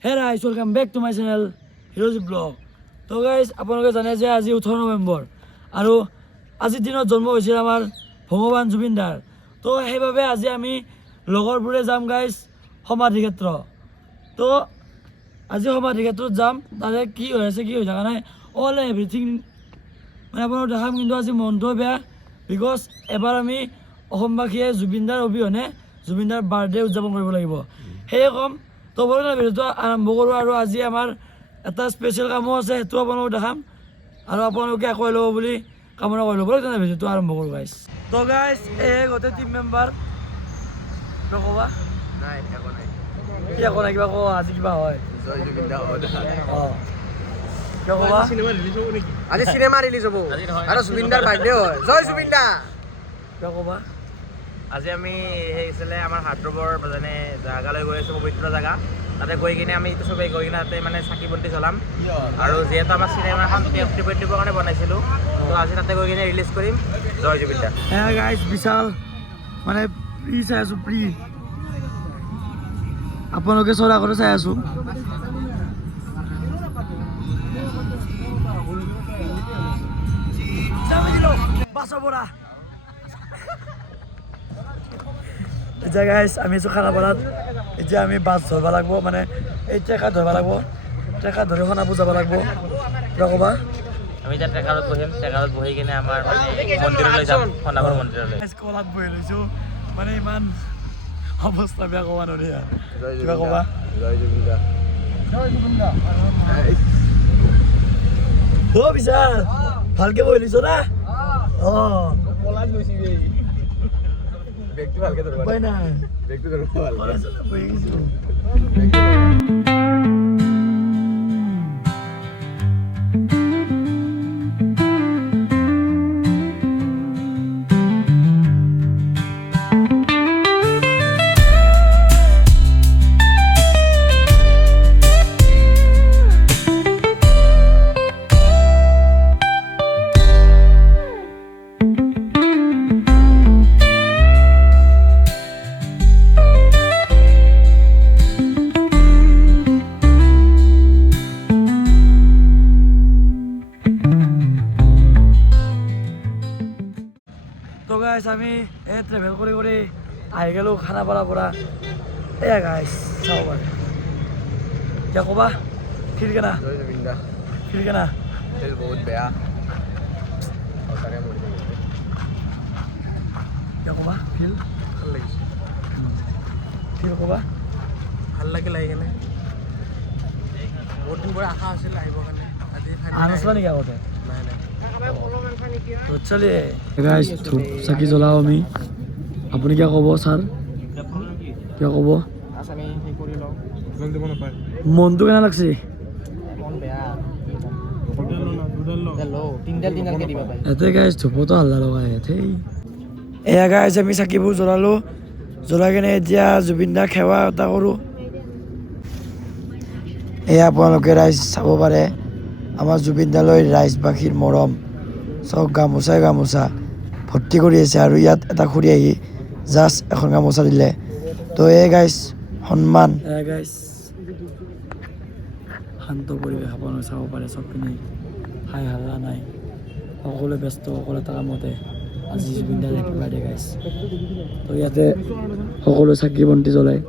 Hey guys, welcome back to my channel Heroes Blog. তো guys আপোনালোকে জানে যে আজি 18 নৱেম্বৰ আৰু আজিৰ দিনত জন্ম হৈছিল আমাৰ ভগৱান জুবিন দাৰ। তো সেইভাবে আজি আমি লগৰবোৰে যাম গাইজ সমাধি ক্ষেত্ৰ। তো আজি সমাধি ক্ষেত্ৰত যাম, তাৰে কি হৈ আছে কি হৈ থকা নাই অল এভৰিথিং মানে আপোনালোক দেখাম। কিন্তু আজি মনটো বেয়া বিকজ এবাৰ আমি অসমবাসীয়ে জুবিন দাৰ অবিহনে জুবিন দাৰ বাৰ্থডে উদযাপন কৰিব লাগিব। সেয়ে কম তো বলক ভিডিঅ'টো আৰম্ভ কৰোঁ। আৰু আজি আমাৰ এটা স্পেচিয়েল কামো আছে, সেইটো আপোনালোকক দেখাম আৰু আপোনালোকে আগুৱাই ল'ব বুলি কামনা কৰিলোঁ। বলক তেনে ভিডিঅ'টো আৰম্ভ কৰোঁ গাইজ। তো গাইজ এই গোটেই টিম মেম্বাৰ নক'বা নাই একো নাই কি একো নাই, কিবা কওঁ আজি কিবা হয় জয় জুবিন দা অঁ কিয় ক'বা আজি চিনেমা ৰিলিজ হ'ব আৰু জুবিন দাৰ বাৰ্থডে হয়। জয় জুবিন দা। কিয় ক'বা আজি আমি সেইছিলে আমাৰ হাতৰবৰ মানে জেগালৈ গৈ আছোঁ, পবিত্ৰ জেগা। তাতে গৈ কিনে আমি এইটো চবেই গৈ কিনে তাতে মানে চাকি বন্তি জ্বলাম। আৰু যিহেতু আমাৰ চিনেমাখন টিপৰ কাৰণে বনাইছিলোঁ, তো আজি তাতে গৈ কিনে ৰিলিজ কৰিম জয় জুবিন দা। গাইজ বিশাল মানে প্ৰি চাই আছোঁ, প্ৰি আপোনালোকে চোৱাৰ আগতে চাই আছোঁ। এতিয়া গাইজ আমি আছোঁ খানাপাৰাত। এতিয়া আমি বাছ ধৰিব লাগিব, মানে এই ট্ৰেকাত ধৰিব লাগিব, ট্ৰেকাত ধৰি সোণাপুৰ যাব লাগিব। কিবা ক'বা আমি এতিয়া ট্ৰেকাৰত বহিম, ট্ৰেকাৰত বহি কিনে আমাৰ মানে মন্দিৰলৈ যাম, সোণাপুৰ মন্দিৰলৈ। কলাত বহি লৈছোঁ, মানে ইমান অৱস্থা বেয়া ক'বা নোৱাৰি। কিবা ক'বা জয় জুবিন দা। অ' বিশাল ভালকে বহি লৈছ না? অঁ বেগটো ভালকে ধৰিব, উপায় নাই, বেগটো ধৰিব ভালকে। বহি গৈছোঁ। তো গাইজ আমি এই ট্ৰেভেল কৰি কৰি আহি গ'লোঁ খানাপাৰাৰ পৰা। এয়া গাইজ চাব পাৰে, এতিয়া ক'বা ফিল কেনা, জয় জুবিন দা। ফিল কেনা? ফিল বহুত বেয়া, সঁচাকৈ মৰি গৈছে। এতিয়া ক'বা ফিল ভাল লাগিছে, ফিল ক'বা। ভাল লাগিল আহি কেনে। বহুত দিন পৰা আশা আছিল আহিবৰ কাৰণে, আজি আন আছিলা নেকি আগতে? নাই নাই। গাইজ ধূপ চাকি জ্বলাওঁ আমি। আপুনি কিয় ক'ব ছাৰ, কিয় ক'ব? আমি সেই কৰি লওঁ, দিব নাপায়। মনটো কেনে লাগছে? মন বেয়া, তিনডালকে দিব পায়। ইয়াতে গাইজ ধূপতো হাল্লা লগাই ইয়াতে। এয়া গাইজ আমি চাকিবোৰ জ্বলালোঁ, জ্বলাই কিনে এতিয়া জুবিন দাক সেৱা এটা কৰোঁ। এয়া আপোনালোকে ৰাইজ চাব পাৰে আমাৰ জুবিন দালৈ ৰাইজবাসীৰ মৰম। চব গামোচাই গামোচা ভৰ্তি কৰি আছে, আৰু ইয়াত এটা খুৰী আহি জাষ্ট এখন গামোচা দিলে। তো এই গাইজ সন্মান। গাইজ শান্ত পৰিৱেশ আপোনালোকে চাব পাৰে, চবখিনি হাই হাল্লা নাই, সকলোৱে ব্যস্ত, সকলো এটা কামতে। আজি জুবিন দাৰ হেপী বাৰ্থডে গাইজ। তো ইয়াতে সকলোৱে চাকি বন্তি জ্বলায়,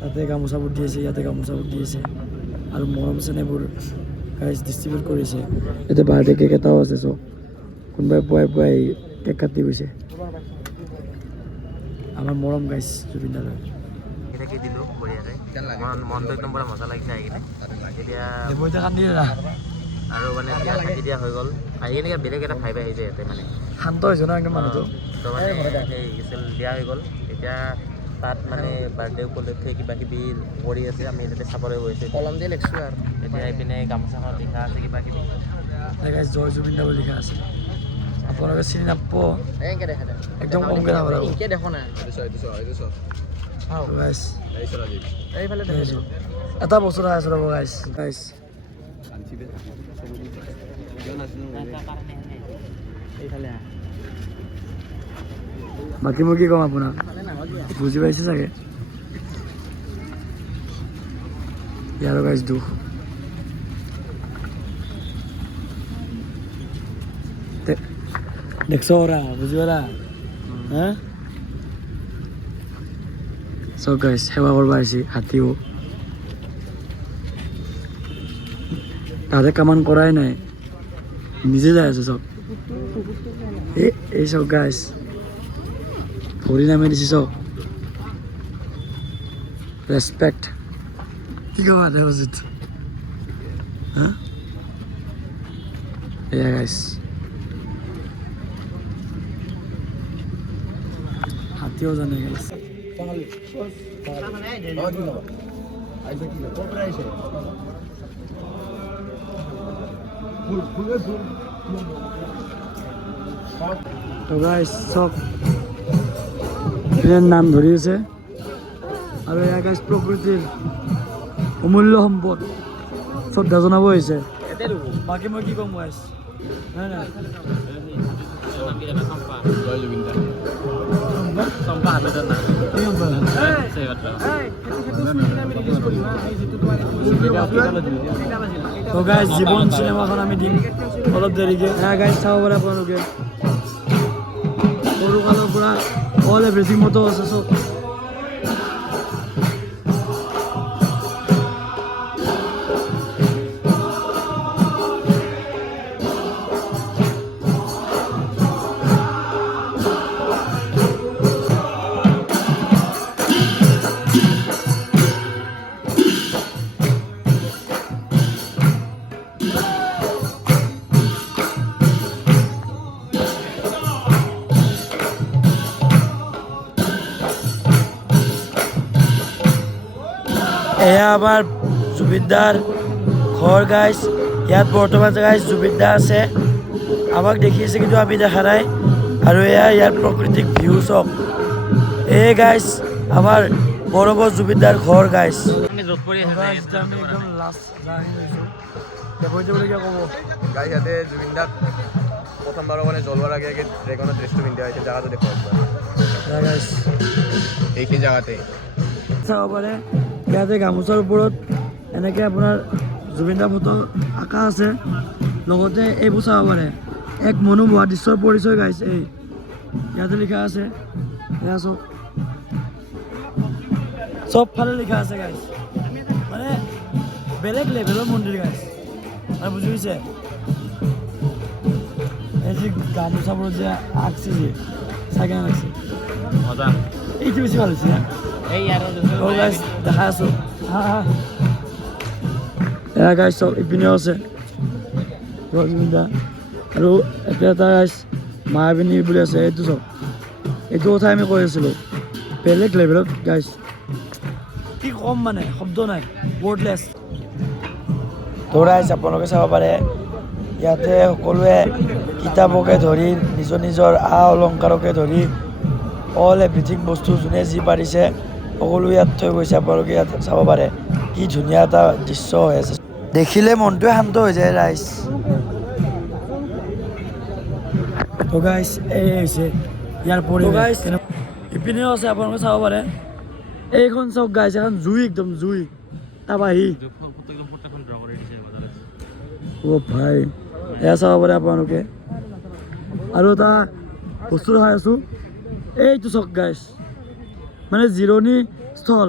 তাতে গামোচাবোৰ দি আছে, ইয়াতে গামোচাবোৰ দি আছে, আৰু মৰম চেনেহবোৰ গাইজ ডিষ্ট্ৰিবিউট কৰিছে। ইয়াতে বাৰ্থডে কেক এটাও আছে, চব কোনোবাই পুৱাই পুৱাই কেক কাটি গৈছে। আমাৰ মৰম গাইজ জুবিন দালৈ। এটাকে দিলোঁ বঢ়িয়াকৈ, মনটো একদম পুৰা মজা লাগিছে আহি কিনে। এতিয়া কান্দি আৰু মানে বিয়া থাকি দিয়া হৈ গ'ল, আহি কিনে বেলেগ এটা ভাইব আহিছে ইয়াতে, মানে শান্ত হৈছে ন একদম মানুহটো। তো মানে সেই গৈছিল, দিয়া হৈ গ'ল। এতিয়া তাত মানে বাৰ্থডে উপলক্ষে কিবা কিবি কৰি আছে, আমি তাতে চাবলৈ গৈছোঁ। কলম দিয়ে লিখিছোঁ আৰু এতিয়া এইপিনে গামোচাখনত লিখা আছে কিবা কিবি। জয় জুবিন দা বুলি লিখা আছে, আপোনালোকে চিনি নাপাব, এনেকৈ দেখা যায় একদম কমকৈ যাব লাগিব। এনেকৈ দেখো নাই এইফালে দেখিছোঁ। এটা বস্তু দেখাই আছোঁ ৰ'ব গাইজ। গাইজ এইফালে বাকী মই কি ক'ম আপোনাক, বুজি পাইছে চাগে। ইয়াৰো গাইছ দুখ দেখছ ওরা বুঝি ওরা হ্যাঁ সব গাইছ সেবা করবা আইছি হাতিও তাদের কামান করাই নাই নিজে যাই আছে সব এই সব গাইছ ভরি নামে দিছি সব রেসপেক্ট কি কবা দে বুঝিত হ্যাঁ এয়া গাইছ হাতিও জানে গাইছ তো গাইছ চব এর নাম ধৰি আছে আৰু এয়া গাইছ প্ৰকৃতিৰ অমূল্য সম্পদ শ্ৰদ্ধা জনাব হৈছে বাকী মই কি ক'ম গাইছ নাই নাই তো গাইছ জীৱন চিনেমাখন আমি দিম অলপ দেৰিকে গাইছ চাব পাৰে আপোনালোকে সৰু কালৰ পৰা অল এভৰিথিং মতো আছে চব এয়া আমাৰ জুবিনদাৰ ঘৰ গাইছ ইয়াত বৰ্তমান গাইছ জুবিনদা আছে আমাক দেখিছে কিন্তু আমি দেখা নাই আৰু এয়া ইয়াৰ প্ৰাকৃতিক ভিউ চব এই গাইছ আমাৰ বৰবৰ জুবিনদাৰ ঘৰ গাইছ আমি য'ত পৰি আছে আমি একদম লাষ্ট ক'ব গাইজ ইয়াতে জুবিনদাক প্ৰথমবাৰৰ কাৰণে জ্বলোৱাৰ আগে আগে ড্ৰেগনৰ ড্ৰেছটো পিন্ধি আহিছে জেগাটো দেখুৱাইছে গাইছ এইখিনি জেগাতে চাব পাৰে ইয়াতে গামোচাৰ ওপৰত এনেকৈ আপোনাৰ জুবিনদাৰ ফটো আঁকা আছে লগতে এইবোৰ চাব পাৰে এক মনোমোহা দৃশ্যৰ পৰিচয় গাইছ এই ইয়াতে লিখা আছে এয়া চবফালে লিখা আছে গাইছ মানে বেলেগ লেভেলৰ মন্দিৰ গাইছ আৰু বুজি পাইছে এই যে গামোচাবোৰত যে আঁকছে যে চাগে আঁকছে মজা এইটো বেছি ভাল হৈছে এই আৰু গাইছ দেখা আছো এয়া গাইছ চব ইপিনেও আছে জুবিনদা আৰু এটা গাইছ মায়াবিনী বুলি আছে এইটো চব এইটো কথা আমি কৈ আছিলোঁ বেলেগ লেভেলত গাইছ কি ক'ম মানে শব্দ নাই ৱৰ্ডলেছ তো গাইছ আপোনালোকে চাব পাৰে ইয়াতে সকলোৱে কিতাপকে ধৰি নিজৰ নিজৰ আ অলংকাৰকে ধৰি অল এভৰিথিং বস্তু যোনে যি পাৰিছে সকলো ইয়াত থৈ গৈছে আপোনালোকে ইয়াত চাব পাৰে কি ধুনীয়া এটা দৃশ্য হৈ আছে দেখিলে মনটোৱে শান্ত হৈ যায় ৰাইজ তো গাইছ এই হৈছে ইয়াৰ পৰিৱেশ ইপিনেও আছে আপোনালোকে চাব পাৰে এইখন চাওক গাইছ এখন জুই একদম জুই তাবাহি অ' ভাই এয়া চাব পাৰে আপোনালোকে আৰু এটা বস্তু দেখাই আছোঁ এইটো চাওক গাইছ মানে জিৰণি স্থল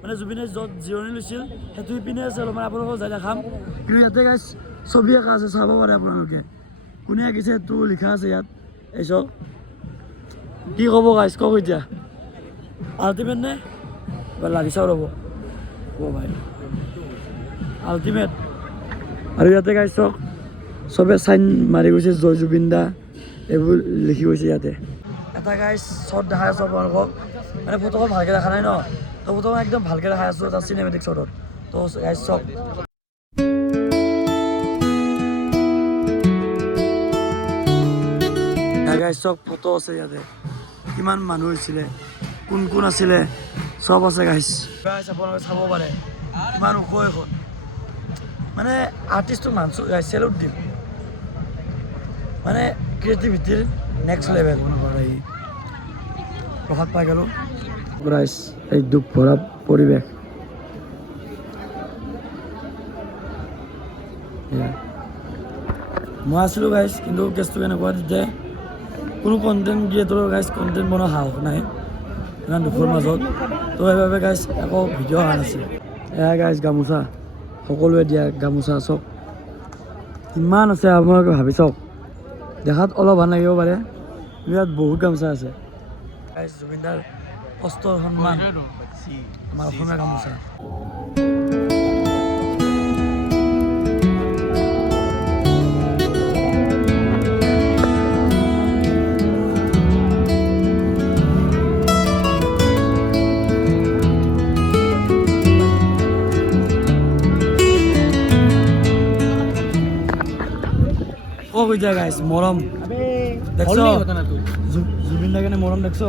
মানে জুবিনে য'ত জিৰণি লৈছিল সেইটো ইপিনে আছে অলপমান আপোনালোকক যাই দেখাম কিন্তু ইয়াতে গাইছ ছবি আঁকা আছে চাব পাৰে আপোনালোকে কোনে আঁকিছে সেইটো লিখা আছে ইয়াত এই চাওক কি ক'ব গাইছ কওক এতিয়া আল্টিমেট নে বা লাগি চাও ৰ'ব অ' ভাই আল্টিমেট আৰু ইয়াতে গাইছ চাওক চবে চাইন মাৰি গৈছে জয় জুবিনদা এইবোৰ লিখি গৈছে ইয়াতে এটা গাইছ শ্বট দেখাই আছোঁ আপোনালোকক মানে ফটোখন ভালকৈ দেখা নাই ন তো ফটোখন একদম ভালকৈ দেখাই আছোঁ এটা চিনেমেটিক শ্বটত তো গাইছ চাওক গাইছ চাওক ফটো আছে ইয়াতে কিমান মানুহ হৈছিলে কোন কোন আছিলে চব আছে গাইছ গাইছ আপোনালোকে চাব পাৰে কিমান ওখ এখন মানে আৰ্টিষ্টটোক মানছোঁ গাইছ চেলুট দিম মানে ক্ৰিয়েটিভিটিৰ নেক্সট লেভেল প্ৰভাৱ পাই গ'লোঁ গাইছ এই দুখ ভৰা পৰিৱেশ মই আছিলোঁ গাইজ, কিন্তু কেছটো কেনেকুৱা তেতিয়া কোনো কণ্টেণ্ট ক্ৰিয়েটৰৰ গাইজ কণ্টেণ্ট বনোৱা সাহস নাই ইমান দুখৰ মাজত। তো সেইবাবে গাইজ একো ভিডিঅ' অহা নাছিল। এয়া গাইজ গামোচা, সকলোৱে দিয়া গামোচা চব কিমান আছে আপোনালোকে ভাবি চাওক। দেখাত অলপ ভাল লাগিব পাৰে, ইয়াত বহুত গামোচা আছে। গাইজ জুবিনদাৰ কষ্টৰ সন্মান আমাৰ অসমীয়া গামোচা। কৈ যায় গাইছ মৰম দেখছ জুবিন দা কেনে মৰম দেখছ।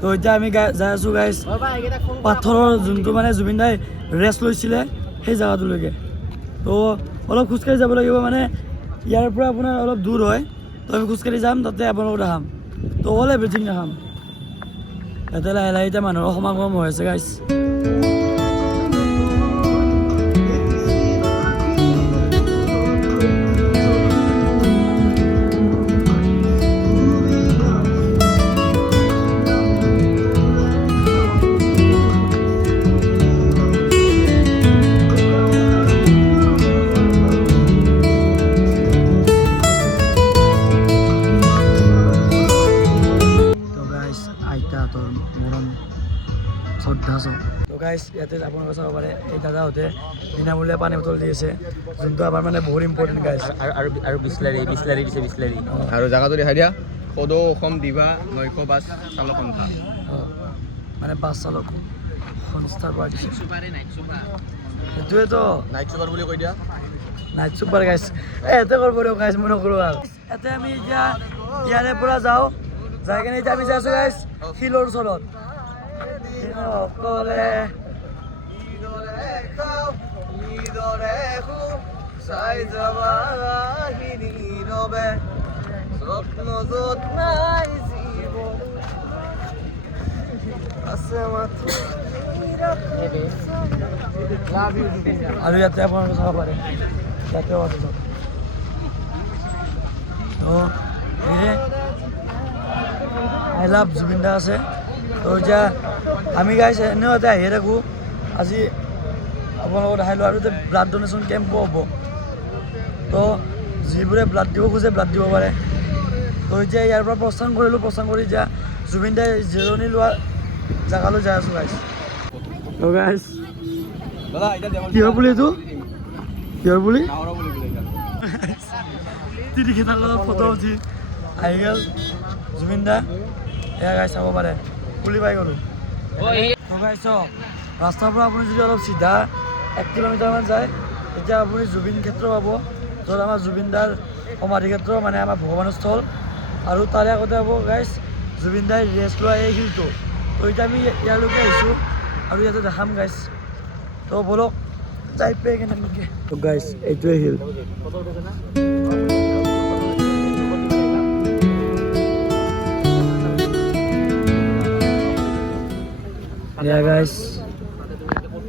তো এতিয়া আমি যাই আছোঁ গাইছ পাথৰৰ যোনটো মানে জুবিন দাই ৰেষ্ট লৈছিলে সেই জেগাটোলৈকে। তো অলপ খোজকাঢ়ি যাব লাগিব, মানে ইয়াৰ পৰা আপোনাৰ অলপ দূৰ হয়। তো আমি খোজকাঢ়ি যাম, তাতে আপোনালোকক দেখাম। তো অল এভৰিথিং দেখাম। ইয়াতে লাহে লাহে এতিয়া মানুহৰ সমাগম হৈ আছে গাইছ। তো গাইজ ইয়াতে আপোনালোকে চাব পাৰে এই দাদাহঁতে বিনামূলীয়া পানী বটল দি আছে, যোনটো আমাৰ মানে বহুত ইম্পৰ্টেণ্ট গাইজ। আৰু বিছলাৰী দিছে বিছলাৰী। আৰু জেগাটো দেখাই দিয়া, সদৌ অসম দিবা 900 বাছ চালক সংস্থা। মানে বাছ চালক সংস্থাৰ পৰা দিছে। সেইটোৱেতো নাইট চুপাৰ বুলি কৈ দিয়া। নাইট চুপাৰ গাইজ ইয়াতে কৰিব দিয়ক গাইজ, মই নকৰোঁ আৰু। ইয়াতে আমি এতিয়া ইয়াৰে পৰা যাওঁ, যাই কিনে এতিয়া আমি যাই আছোঁ গাইজ শিলৰ ওচৰত। আৰু ইয়াতে আপোনালোকে চাব পাৰে, ইয়াতেও আছে চব। তো আই লাভ জুবিন দা আছে। তো এতিয়া আমি গাইছ এনেও ইয়াতে আহিয়ে থাকোঁ। আজি আপোনালোকক দেখালোঁ। আৰু এতিয়া ব্লাড ডনেশ্যন কেম্পো হ'ব, তো যিবোৰে ব্লাড দিব খোজে ব্লাড দিব পাৰে। তো এতিয়া ইয়াৰ পৰা প্ৰস্থান কৰিলোঁ, প্ৰস্থান কৰি এতিয়া জুবিন দাই জিৰণি লোৱা জেগালৈ যাই আছোঁ গাইছ। তো গাইছ কিহৰ বুলি এইটো কিহৰ বুলি তিৰিকেইটাৰ লগত ফটো উঠি আহি গ'ল জুবিন দা। এয়া গাইছ চাব পাৰে, পুলি পাই গ'লোঁ। তো গাইছ ৰাস্তাৰ পৰা আপুনি যদি অলপ চিধা 1 কিলোমিটাৰমান যায়, তেতিয়া আপুনি জুবিন ক্ষেত্ৰ পাব, য'ত আমাৰ জুবিন দাৰ সমাধি ক্ষেত্ৰ, মানে আমাৰ ভগৱানৰ স্থল। আৰু তাৰে আগতে হ'ব গাইছ জুবিন দাই ৰেষ্ট লোৱা এই শিলটো। তো এতিয়া আমি ইয়ালৈকে আহিছোঁ আৰু ইয়াতে দেখাম গাইছ। তো বলক যাই পাই কেনেকৈ। তো গাইছ এইটোৱে শিল। এয়া গাইছ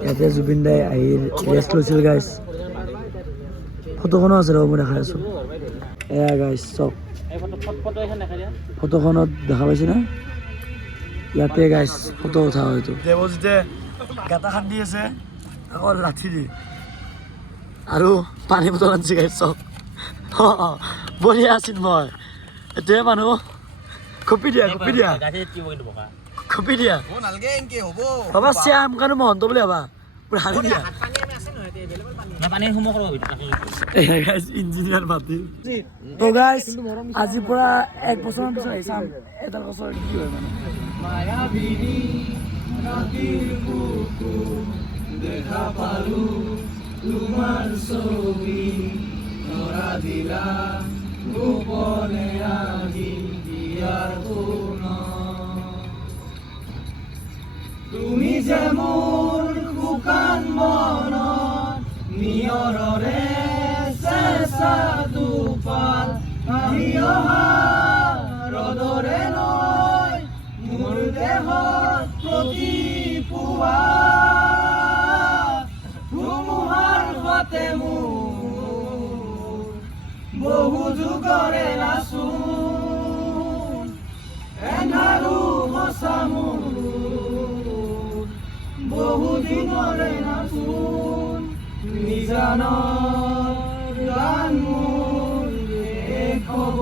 ইয়াতে জুবিন দাই আহি ৰেষ্ট লৈছিল গাইছ। ফটোখনো আছে ৰ'ব, মই দেখাই আছোঁ। এয়া গাইছ চক ফটোখনত দেখা পাইছে না, ইয়াতে গাইছ ফটো উঠা হয়তো। দেৱজিতে গাঁটা খান্দি আছে আকৌ লাঠি দি, আৰু পানী বটল আনিছে গাইছ চক। বঢ়িয়া আছিল। মই এইটোৱে মানুহ কপি দিয়া কপি দিয়া বাবা শ্যাম কানো মহন্ত বুলি ভাবা হাৰি দিয়া ইঞ্জিনিয়াৰ মাতি। তো গাইছ আজিৰ পৰা 1 বছৰমান পিছত আহি চাম এডাল গছৰ কি হয় মানে। দেখা পালো তোমাৰ ছবি নৰা দিলা গোপনে আহি দিয়াৰ কোন, তুমি যে মোৰ শুকান মনত নিয়ৰৰে চেঁচা দুপাত আহি অহা ৰ'দৰে নৈ মোৰ দেহত প্ৰতি পুৱা দিনৰে নাচোন নিজানৰ গান মোৰ শেষ হ'ব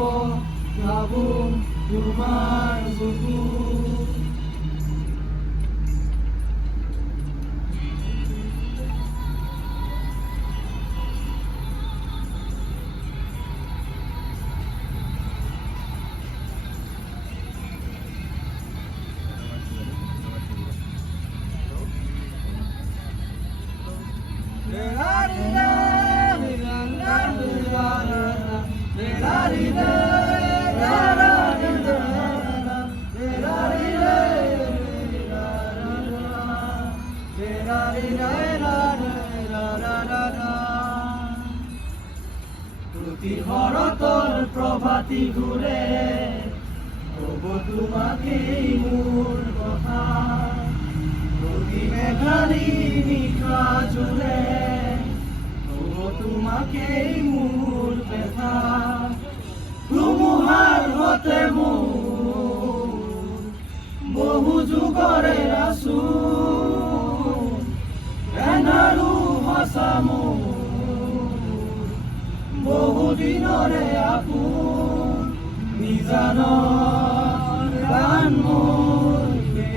গাবোঁ তোমাৰ বুকু শৰতৰ প্ৰভাতী ঘূৰে ক'ব তোমাকেই মোৰ কথা প্ৰতি মেঘালী নিশা জোৰে ক'ব তোমাকেই মোৰ ব্যথা ধুমুহাৰ হতে মোৰ বহু যুগৰে আছোন এনাৰো সঁচা মোৰ বহু দিনৰে আপোন নিজানৰ গান মোৰ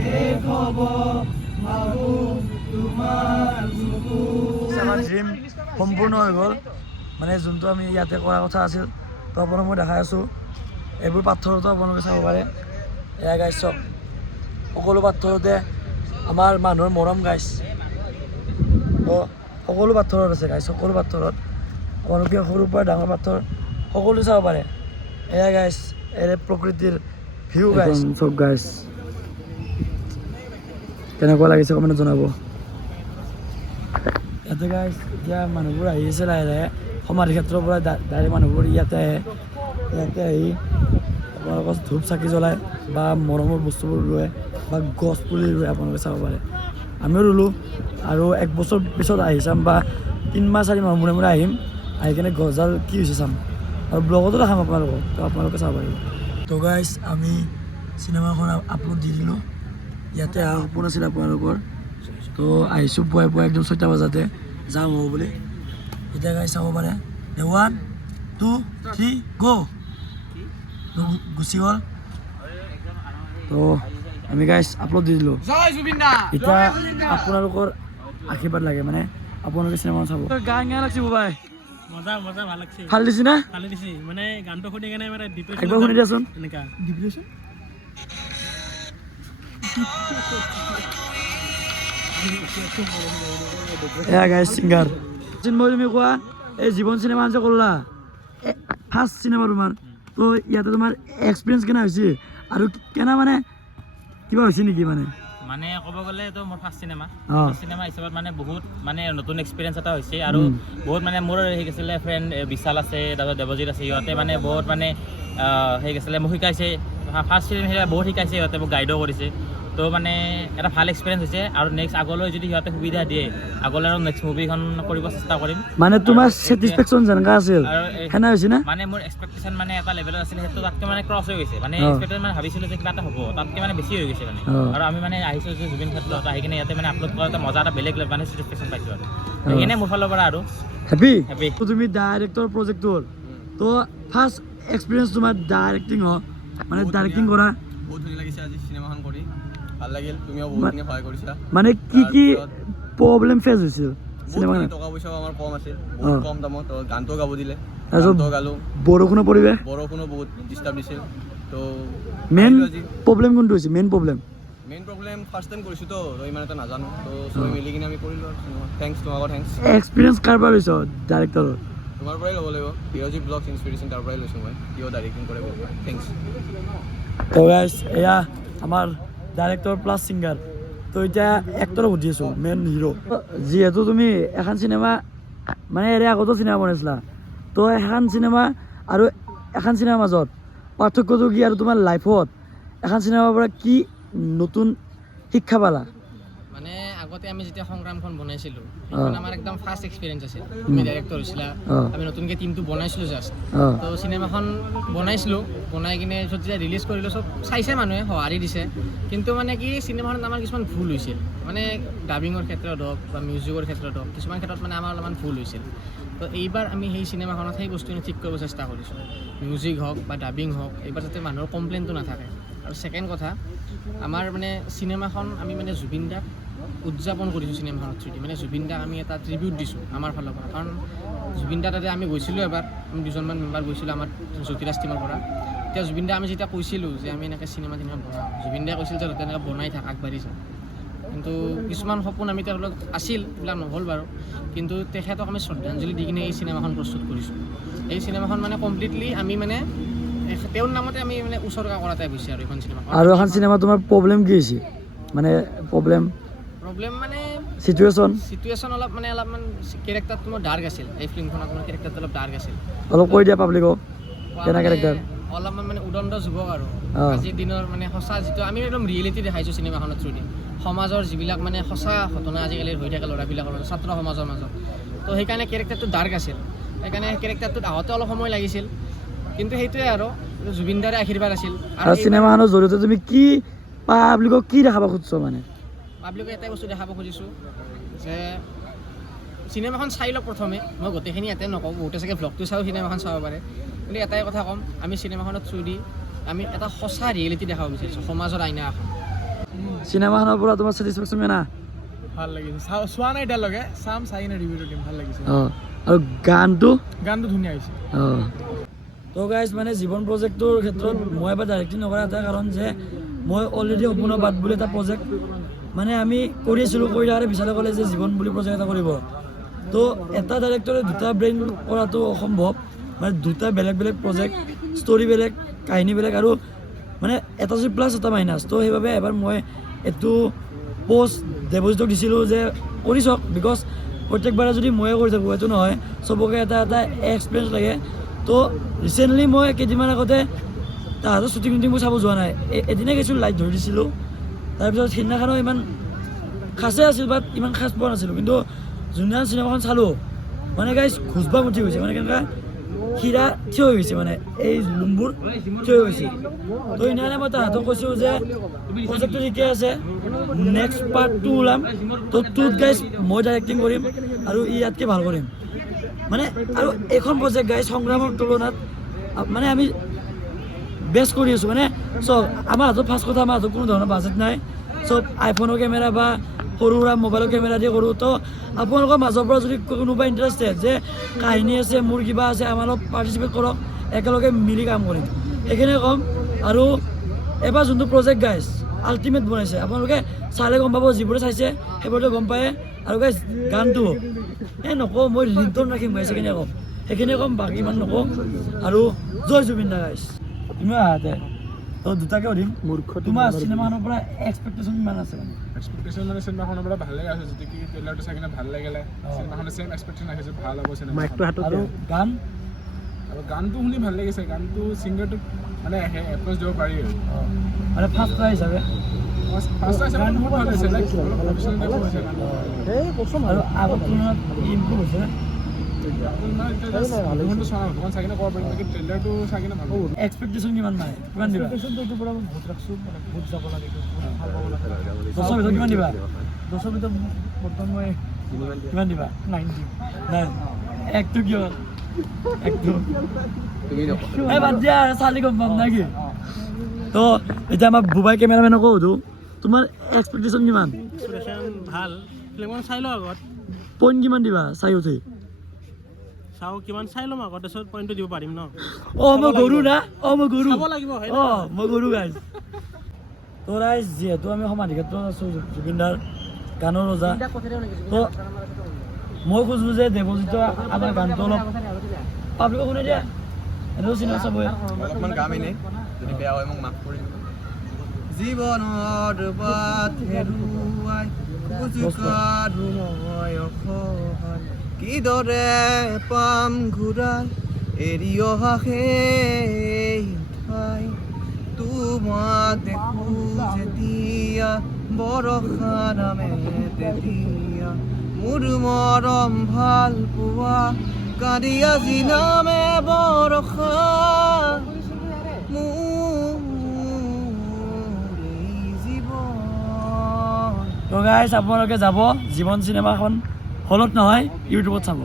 শেষ হ'ব ভাবোঁ তোমাৰ বুকু আমাৰ ড্ৰিম সম্পূৰ্ণ হৈ গ'ল মানে যোনটো আমি ইয়াতে কৰা কথা আছিল তো আপোনাক মই দেখাই আছোঁ এইবোৰ পাথৰতো আপোনালোকে চাব পাৰে এয়া গাইছ চব সকলো পাথৰতে আমাৰ মানুহৰ মৰম গাইছ তো সকলো পাথৰত আছে গাইছ সকলো পাথৰত আপোনালোকে সৰুৰ পৰা ডাঙৰ পাথৰ সকলো চাব পাৰে এয়া গাইছ এৰে প্ৰকৃতিৰ ভিউ গাইছ চব গাইছ কেনেকুৱা লাগিছে কমেণ্টত জনাব ইয়াতে গাইছ এতিয়া মানুহবোৰ আহি আছে লাহে লাহে সমাধি ক্ষেত্ৰৰ পৰা ডাইৰেক্ট মানুহবোৰ ইয়াতে আহি আপোনালোকৰ ধূপ চাকি জ্বলায় বা মৰমৰ বস্তুবোৰ ৰুৱে বা গছ পুলি ৰুৱে আপোনালোকে চাব পাৰে আমিও ৰুলোঁ আৰু এক বছৰ পিছত আহি চাম বা 3 মাহ 4 মাহ মূৰে মূৰে আহিম আহি কিনে গছডাল কি হৈছে চাম আৰু ব্লগতো দেখাম আপোনালোকক তো আপোনালোকে চাব পাৰিব তো গাইছ আমি চিনেমাখন আপলোড দি দিলোঁ ইয়াতে অহা সপোন আছিল আপোনালোকৰ তো আহিছোঁ পুৱাই পুৱাই একদম 6টা বজাতে যাম হ'ব বুলি এতিয়া গাইছ চাব পাৰে 1 2 3 গো গুচি গ'ল তো আমি গাইছ আপলোড দি দিলোঁ এতিয়া আপোনালোকৰ আশীৰ্বাদ লাগে মানে আপোনালোকে চিনেমাখন চাব গান গান লাগছে বাবাই মজা মজা ভাল লাগছে ভাল দিছি না ভালে দিছে মানে গানটো শুনি কেনে মানে ডিপ্ৰেছন একবাৰ শুনি দিয়াচোন এনেকা ডিপ্ৰেছন এয়া গাইছ ছিংগাৰ মই তুমি কোৱা এই জীৱন চিনেমা যে ক'লা ফাৰ্ষ্ট চিনেমা তোমাৰ তো ইয়াতে তোমাৰ এক্সপিৰিয়েঞ্চ কেনে হৈছে আৰু কেনে মানে কিবা হৈছে নেকি মানে মানে ক'ব গ'লে এইটো মোৰ ফাৰ্ষ্ট চিনেমা অঁ চিনেমা হিচাপত মানে বহুত মানে নতুন এক্সপিৰিয়েঞ্চ এটা হৈছে আৰু বহুত মানে মোৰ হেৰি আছিলে ফ্ৰেণ্ড বিশাল আছে তাৰপিছত দেৱজিত আছে সিহঁতে মানে বহুত মানে হেৰি আছিলে মোক শিকাইছে ফাৰ্ষ্ট চিনেমা হিচাপে বহুত শিকাইছে সিহঁতে মোক গাইডো কৰিছে তো মানে এটা ভাল এক্সপিৰিয়েঞ্চ হৈছে আৰু নেক্সট আগলৈ যদি সিহঁতে সুবিধা দিয়ে আগলৈ আৰু নেক্সট মুভিখন কৰিব চেষ্টা কৰিম মানে তোমাৰ ছেটিছফেকশ্যন যেনেকুৱা আছিল আৰু সেনে হৈছে না মানে মোৰ এক্সপেক্টেশ্যন মানে এটা লেভেলত আছিলে সেইটো তাতকৈ মানে ক্ৰছ হৈ গৈছে মানে এক্সপেক্টেড মানে ভাবিছিলোঁ যে কিবা এটা হ'ব তাতকৈ মানে বেছি হৈ গৈছে মানে আৰু আমি মানে আহিছোঁ যে জুবিন ক্ষেত্ৰত আহি কিনে ইয়াতে মানে আপলোড কৰাতে মজা এটা বেলেগ মানে ছেটিছফেকশ্যন পাইছোঁ আৰু সেইকাৰণে মোৰ ফালৰ পৰা আৰু হেপী হেপী তুমি ডাইৰেক্টৰ প্ৰজেক্টৰ তো ফাৰ্ষ্ট এক্সপিৰিয়েঞ্চ তোমাৰ ডাইৰেক্টিং মানে ডাইৰেক্টিং কৰা বহুত ধুনীয়া লাগিছে আজি চিনেমাখন কৰি ভাল লাগিল তুমিও বহুতখিনি সহায় কৰিছা মানে কি প্ৰব্লেম ফেচ হৈছিল চিনেমাখন টকা পইচাও আমাৰ কম আছিল বহুত কম দামত তো গানটো গাব দিলে তাৰপিছত গানটো গালোঁ বৰষুণৰ পৰিৱেশ বৰষুণো বহুত ডিষ্টাৰ্ব দিছিল তো মেইন আহিলোঁ আজি প্ৰব্লেম কোনটো হৈছে মেইন প্ৰব্লেম ফাৰ্ষ্ট টাইম কৰিছোঁ তো ইমান এটা নাজানো তো চবে মিলি কিনে আমি কৰিলোঁ আৰু থেংকছ তোমাকো থেংকছ এক্সপিৰিয়েঞ্চ কাৰ পৰা লৈছ ডাইৰেক্টৰৰ তোমাৰ পৰাই ল'ব লাগিব হিৰ'জি ব্লগছ ইনস্পিৰেশ্যন তাৰ পৰাই লৈছোঁ মই কিয় ডাইৰেক্টিং কৰে থেংকছ তো গাইছ এয়া আমাৰ ডাইৰেক্টৰ প্লাছ ছিংগাৰ তো এতিয়া এক্টৰক সুধি আছোঁ মেইন হিৰ' যিহেতু তুমি এখন চিনেমা মানে এৰে আগতো চিনেমা বনাইছিলা তো এখন চিনেমা আৰু এখন চিনেমাৰ মাজত পাৰ্থক্যটো কি আৰু তোমাৰ লাইফত এখন চিনেমাৰ পৰা কি নতুন শিক্ষা পালা মানে আগতে আমি যেতিয়া সংগ্ৰামখন বনাইছিলোঁ সেইখন আমাৰ একদম ফাৰ্ষ্ট এক্সপিৰিয়েঞ্চ আছিল। আমি ডাইৰেক্টৰ হৈছিলা, আমি নতুনকৈ টিমটো বনাইছিলোঁ জাষ্ট। তো চিনেমাখন বনাই কিনে যেতিয়া ৰিলিজ কৰিলোঁ চব চাইছে, মানুহে সঁহাৰি দিছে। কিন্তু মানে কি চিনেমাখনত আমাৰ কিছুমান ভুল হৈছিল, মানে ডাবিঙৰ ক্ষেত্ৰত হওক বা মিউজিকৰ ক্ষেত্ৰত হওক, কিছুমান ক্ষেত্ৰত মানে আমাৰ অলপমান ভুল হৈছিল। তো এইবাৰ আমি সেই চিনেমাখনত সেই বস্তুখিনি ঠিক কৰিব চেষ্টা কৰিছোঁ, মিউজিক হওক বা ডাবিং হওক, এইবাৰ যাতে মানুহৰ কমপ্লেইনটো নাথাকে। আৰু ছেকেণ্ড কথা, আমাৰ মানে চিনেমাখন আমি মানে জুবিন দাক উদযাপন কৰিছোঁ চিনেমাখনত থ্ৰুদি, মানে জুবিন দাক আমি এটা ট্ৰিবিউট দিছোঁ আমাৰ ফালৰ পৰা। কাৰণ জুবিন দা তাতে আমি গৈছিলোঁ এবাৰ, আমি দুজনমান মেম্বাৰ গৈছিলোঁ আমাৰ জ্যোতিৰাজ টিমৰ পৰা। এতিয়া জুবিন দা আমি যেতিয়া কৈছিলোঁ যে আমি এনেকৈ চিনেমা বনাওঁ, জুবিন দাই কৈছিল যে তেনেকৈ বনাই থাক, আগবাঢ়ি যাওঁ। কিন্তু কিছুমান সপোন আমি তেওঁৰ লগত আছিল, এইবিলাক নহ'ল বাৰু। কিন্তু তেখেতক আমি শ্ৰদ্ধাঞ্জলি দি কিনে এই চিনেমাখন প্ৰস্তুত কৰিছোঁ। এই চিনেমাখন মানে কমপ্লিটলি আমি মানে তেওঁৰ নামতে আমি মানে উচৰ্গা কৰা টাইপ হৈছে আৰু এইখন চিনেমাখন। আৰু এখন চিনেমা তোমাৰ প্ৰব্লেম কি হৈছে, মানে প্ৰব্লেম মানে চিটুৱেশ্যন অলপমান কেৰেক্টাৰটো মোৰ ডাৰ্ক আছিল। এই ফিল্মখনত মোৰ কেৰেক্টাৰটো অলপ ডাৰ্ক আছিল। অলপ কৈ দিয়া পাব্লিকক কেনে কেৰেক্টাৰ? অলপমান মানে উদণ্ড যুৱক আৰু আজিৰ দিনৰ মানে সঁচা যিটো আমি একদম ৰিয়েলিটি দেখাইছোঁ চিনেমাখনৰ থ্ৰুদি। সমাজৰ যিবিলাক মানে সঁচা ঘটনা আজিকালি হৈ থাকে ল'ৰাবিলাকৰ মাজত, ছাত্ৰ সমাজৰ মাজত। তো সেইকাৰণে কেৰেক্টাৰটো ডাৰ্ক আছিল, সেইকাৰণে কেৰেক্টাৰটোত আহোঁতে অলপ সময় লাগিছিল। কিন্তু সেইটোৱে আৰু জুবিন দাৰে আশীৰ্বাদ আছিল। আৰু চিনেমাখনৰ জৰিয়তে তুমি কি পাব্লিকক কি দেখাব খুজিছ? মানে পাব্লিকক এটাই বস্তু দেখাব খুজিছোঁ যে চিনেমাখন চাই লওক প্ৰথমে। মই গোটেইখিনি ইয়াতে নকওঁ, বহুতে চাগে ভ্লগটো চাওঁ চিনেমাখন চাব পাৰে। কিন্তু এটাই কথা ক'ম, আমি চিনেমাখনৰ থ্ৰুদি আমি এটা সঁচা ৰিয়েলিটি দেখাব বিচাৰিছোঁ, সমাজৰ আইনা এখন। চিনেমাখনৰ পৰা তোমাৰ ছেটিছফেকশ্যন না? ভাল লাগিছে, চোৱা নাই এতিয়ালৈকে, চাম, চাই কিনে ৰিভিউটো দিম। ভাল লাগিছে। আৰু গানটো ধুনীয়া হৈছে। তো গাইজ মানে জীৱন প্ৰজেক্টটোৰ ক্ষেত্ৰত মই এবাৰ ডাইৰেক্টিং নকৰা এটা কাৰণ যে মই অলৰেডি সপোনৰ বাট বুলি এটা প্ৰজেক্ট মানে আমি কৰি আছিলোঁ, কৰি থাকোঁতে বিচাৰে ক'লে যে জীৱন বুলি প্ৰজেক্ট এটা কৰিব। তো এটা ডাইৰেক্টৰে দুটা ব্ৰেইন কৰাটো অসম্ভৱ, মানে দুটা বেলেগ বেলেগ প্ৰজেক্ট, ষ্টৰি বেলেগ, কাহিনী বেলেগ, আৰু মানে এটা যদি প্লাছ এটা মাইনাছ। তো সেইবাবে এবাৰ মই এইটো পষ্ট দেৱজিতক দিছিলোঁ যে কৰি চাওক, বিকজ প্ৰত্যেকবাৰে যদি ময়ে কৰি থাকোঁ এইটো নহয়, চবকে এটা এটা এক্সপিৰিয়েঞ্চ লাগে। তো ৰিচেণ্টলি মই কেইদিনমান আগতে তাহাঁতৰ শ্বুটিংবোৰ চাব যোৱা নাই, এদিনে গৈছিলোঁ, লাইট ধৰি দিছিলোঁ। তাৰপিছত সিদিনাখনো ইমান খাচে আছিল, বাট ইমান খাচ পোৱা নাছিলোঁ। কিন্তু যোনদিনা চিনেমাখন চালোঁ মানে গাইজ ঘোচবাম উঠি গৈছে, মানে কেনেকুৱা হীৰা থিয় হৈ গৈছে, মানে এই জুলুমবোৰ থিয় হৈ গৈছে। তো সেইদিনাখনে মই তাহাঁতক কৈছোঁ যে প্ৰজেক্টটো ঠিকে আছে, নেক্সট পাৰ্ট 2 ওলাম। তো 2ত গাইজ মই ডাইৰেক্টিং কৰিম আৰু ইয়াতকৈ ভাল কৰিম। মানে আৰু এইখন প্ৰজেক্ট গাইজ সংগ্ৰামৰ তুলনাত মানে আমি বেষ্ট কৰি আছোঁ। মানে চব আমাৰ হাতত, ফাৰ্ষ্ট কথা আমাৰ হাতত কোনো ধৰণৰ বাজেট নাই, চব আইফোনৰ কেমেৰা বা সৰু সুৰা মোবাইলৰ কেমেৰা দিয়ে কৰোঁ। তো আপোনালোকৰ মাজৰ পৰা যদি কোনোবা ইণ্টাৰেষ্টেড যে কাহিনী আছে, মোৰ কিবা আছে, আমাৰ লগত পাৰ্টিচিপেট কৰক, একেলগে মিলি কাম কৰিম, সেইখিনিয়ে ক'ম। আৰু এবাৰ যোনটো প্ৰজেক্ট গাইজ আল্টিমেট বনাইছে, আপোনালোকে চালে গম পাব, যিবোৰে চাইছে সেইবোৰতো গম পায়ে। আৰু গাইজ গানটো নকওঁ, মই লিংকটো ৰাখিম গাইজ, সেইখিনিয়ে ক'ম, বাকী ইমান নকওঁ। আৰু জয় জুবিন দা গাইজ। তুমি আহাতে তো দুটাকে সুধিম, তোমাৰ চিনেমাখনৰ পৰা এক্সপেক্টেশ্যন কিমান আছে? এক্সপেক্টেশ্যন মানে চিনেমাখনৰ পৰা ভালে আছে, যদি কি ট্ৰেইলাৰটো চাই কিনে ভাল লাগিলে, চিনেমাখনৰ ছেইম এক্সপেক্টেশ্যন ৰাখিছোঁ, ভাল হ'ব চিনেমা। আৰু গান, আৰু গানটো শুনি ভাল লাগিছে, গানটো ছিংগাৰটোক মানে এপ্ৰ'চ দিব পাৰি। মানে ফাৰ্ষ্ট ট্ৰাই হিচাপে বহুত ভাল হৈছে, লাইক প্ৰফেচনেল টাইপৰ হৈছে গানটো। আৰু আগৰ তুলনাত ইম্প্ৰুভ হৈছে নে? গানটো চোৱা অকণমান চাই কিনে ক'ব পাৰিম, বাকী ট্ৰেইলাৰটো চাই কিনে ভাল হ'ব। এক্সপেক্টেশ্যন কিমান মানে কিমান দিবা? এইটোৰ পৰা মই বহুত ৰাখছোঁ, মানে বহুত যাব লাগে, ভাল পাব লাগে। 10ৰ ভিতৰত কিমান দিবা? 10ৰ ভিতৰত বৰ্তমান মই কিমান দিবা? 9 দিম। নাই, একটো কিয়? একটো এই বাদ দিয়া, চালি গম পাম না কি? তো এতিয়া আমাৰ বুবাই কেমেৰামেনকো সোধোঁ, তোমাৰ এক্সপেক্টেশ্যন কিমান? ভাল, ফিল্মখন চাই লওঁ আগত, পইণ্ট কিমান দিবা চাই উঠি? চাওঁ কিমান চাই ল'ম আগত, তাৰপিছত পইণ্টটো দিব পাৰিম ন। মই গৰু না, মই গৰু, চাব লাগিব, হয় ন? মই গৰু গাইজ। তো ৰাইজ, যিহেতু আমি সমাধি ক্ষেত্ৰত আছোঁ, জুবিনদাৰ গানৰ ৰজা, তো মই খুজিলোঁ যে দেৱজিত আমাৰ গানটো অলপ পাব্লিকক শুনাই দিয়া, এনেও চিনেমা চাবই। অলপমান গাম এনেই, যদি বেয়া হয় মোক মাফ কৰি দিব। জীৱনৰ বাট হেৰুৱাই খোজো কাঢ়ো মই অসহায়, কিদৰে পাম ঘূৰাই এৰি অহা সেই ঠাই, তোমাক দেখোঁ যেতিয়া বৰষা নামে তেতিয়া মোৰ মৰম ভাল পোৱা কান্দি আজি নামে বৰষা মোৰ এই জীৱন। তো গাইজ আপোনালোকে যাব জীৱন চিনেমাখন হলত নহয় ইউটিউবত চাব।